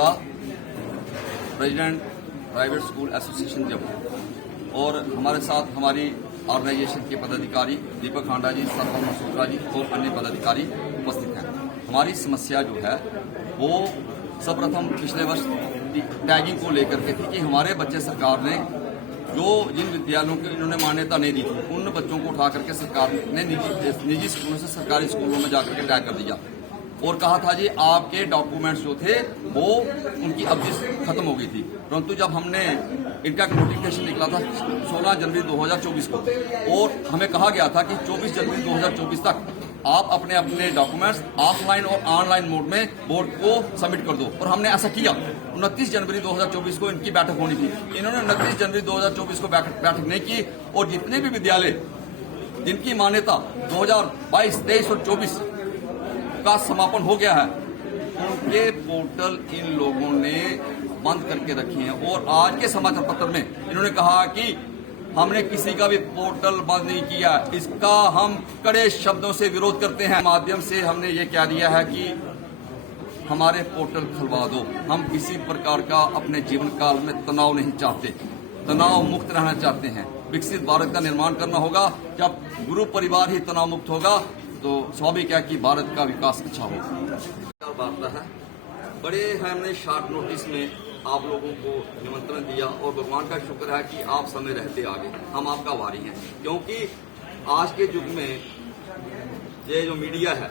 Gupta, president private school association Jammu. और हमारे साथ हमारी ऑर्गेनाइजेशन के पदाधिकारी दीपक हांडा जी, सरफराज मसूदा जी और अन्य पदाधिकारी उपस्थित हैं। हमारी समस्या जो है वो सर्वप्रथम पिछले वर्ष टैगिंग को लेकर के थी कि हमारे बच्चे सरकार ने जो जिन विद्यालयों को इन्होंने मान्यता नहीं दी थी उन बच्चों को उठा करके सरकार ने निजी स्कूलों से सरकारी स्कूलों में जाकर के टैग कर दिया और कहा था जी आपके डॉक्यूमेंट्स जो थे वो उनकी अवधि खत्म हो गई थी। परंतु जब हमने इनका नोटिफिकेशन निकला था 16 जनवरी 2024 को और हमें कहा गया था कि 24 जनवरी 2024 तक आप अपने अपने डॉक्यूमेंट्स ऑफलाइन और ऑनलाइन मोड में बोर्ड को सबमिट कर दो, और हमने ऐसा किया। 29 जनवरी 2024 को इनकी बैठक होनी थी। इन्होंने 29 जनवरी 2024 को बैठक नहीं की और जितने भी विद्यालय जिनकी मान्यता 2022, 23 और 24 का समापन हो गया है उनके पोर्टल इन लोगों ने बंद करके रखे हैं। और आज के समाचार पत्र में इन्होंने कहा कि हमने किसी का भी पोर्टल बंद नहीं किया, इसका हम कड़े शब्दों से विरोध करते हैं। माध्यम से हमने ये कह दिया है कि हमारे पोर्टल खुलवा दो। हम किसी प्रकार का अपने जीवन काल में तनाव नहीं चाहते, तनाव मुक्त रहना चाहते हैं। विकसित भारत का निर्माण करना होगा। जब गुरु परिवार ही तनाव मुक्त होगा तो स्वाभाविक है कि भारत का विकास अच्छा होगा। वार्ता है बड़े हमने शॉर्ट नोटिस में आप लोगों को निमंत्रण दिया और भगवान का शुक्र है कि आप समय रहते आ गए। हम आपका वारी हैं, क्योंकि आज के युग में ये जो मीडिया है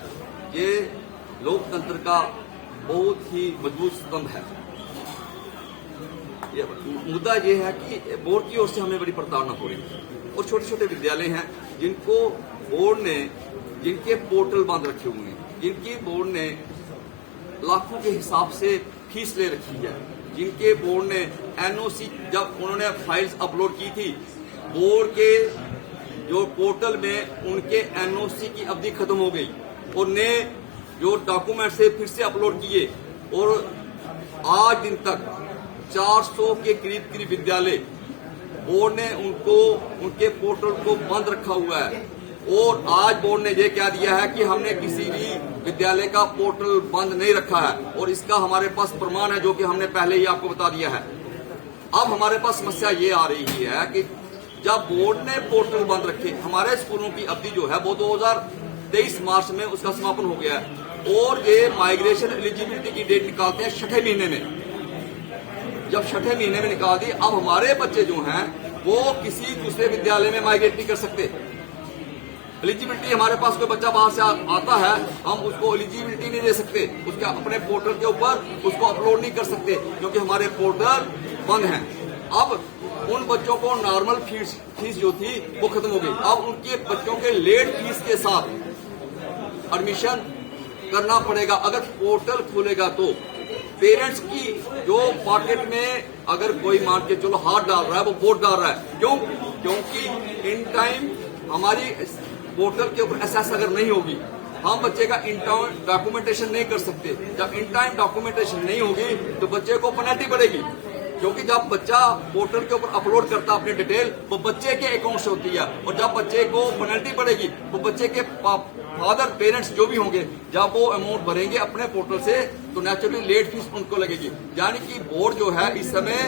ये लोकतंत्र का बहुत ही मजबूत स्तंभ है। मुद्दा ये है कि बोर्ड की ओर से हमें बड़ी प्रताड़ना हो रही है और छोटे छोटे विद्यालय हैं जिनको बोर्ड ने, जिनके पोर्टल बंद रखे हुए हैं, जिनकी बोर्ड ने लाखों के हिसाब से फीस ले रखी है, जिनके बोर्ड ने एनओसी जब उन्होंने फाइल्स अपलोड की थी बोर्ड के जो पोर्टल में उनके एनओसी की अवधि खत्म हो गई और ने जो डॉक्यूमेंट से फिर से अपलोड किए और आज दिन तक 400 के करीब विद्यालय बोर्ड ने उनको उनके पोर्टल को बंद रखा हुआ है। और आज बोर्ड ने यह कह दिया है कि हमने किसी भी विद्यालय का पोर्टल बंद नहीं रखा है और इसका हमारे पास प्रमाण है जो कि हमने पहले ही आपको बता दिया है। अब हमारे पास समस्या ये आ रही है कि जब बोर्ड ने पोर्टल बंद रखे, हमारे स्कूलों की अवधि जो है वो 2023 मार्च में उसका समापन हो गया है और ये माइग्रेशन एलिजिबिलिटी की डेट निकालते हैं 6ठे महीने में। जब 6ठे महीने में निकाल दी, अब हमारे बच्चे जो हैं वो किसी दूसरे विद्यालय में माइग्रेट नहीं कर सकते। एलिजिबिलिटी हमारे पास कोई बच्चा बाहर से आता है, हम उसको एलिजिबिलिटी नहीं दे सकते, उसके अपने पोर्टल के ऊपर उसको अपलोड नहीं कर सकते क्योंकि हमारे पोर्टल बंद हैं। अब उन बच्चों को नॉर्मल फीस जो थी वो खत्म हो गई। अब उनके बच्चों के लेट फीस के साथ एडमिशन करना पड़ेगा। अगर पोर्टल खुलेगा तो पेरेंट्स की जो पॉकेट में अगर कोई मान के चलो हाथ डाल रहा है वो वोट डाल रहा है। क्यों? क्योंकि इन टाइम हमारी पोर्टल के ऊपर एसेस अगर नहीं होगी, हम बच्चे का इन टाइम डॉक्यूमेंटेशन नहीं कर सकते। जब इन टाइम डॉक्यूमेंटेशन नहीं होगी तो बच्चे को पेनल्टी पड़ेगी, क्योंकि जब बच्चा पोर्टल के ऊपर अपलोड करता है अपनी डिटेल वो बच्चे के अकाउंट से होती है और जब बच्चे को पेनल्टी पड़ेगी वो बच्चे के फादर पेरेंट्स जो भी होंगे जब वो अमाउंट भरेंगे अपने पोर्टल से तो नेचुरली लेट फीस उनको लगेगी। यानी कि बोर्ड जो है इस समय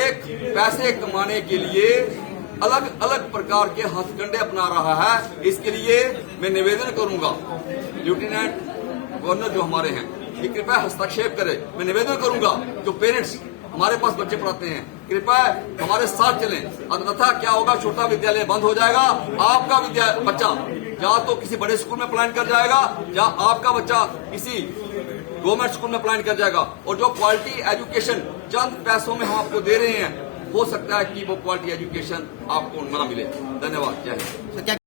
एक पैसे कमाने के लिए अलग अलग प्रकार के हथकंडे अपना रहा है। इसके लिए मैं निवेदन करूंगा लेफ्टिनेंट गवर्नर जो हमारे हैं कि कृपया हस्तक्षेप करें। मैं निवेदन करूंगा जो पेरेंट्स हमारे पास बच्चे पढ़ाते हैं कृपया हमारे साथ चलें, अन्यथा क्या होगा, छोटा विद्यालय बंद हो जाएगा, आपका बच्चा या तो किसी बड़े स्कूल में प्लान कर जाएगा या आपका बच्चा किसी गवर्नमेंट स्कूल में प्लान कर जाएगा। और जो क्वालिटी एजुकेशन चंद पैसों में हम आपको दे रहे हैं हो सकता है कि वो क्वालिटी एजुकेशन आपको ना मिले। धन्यवाद। जय हिंद।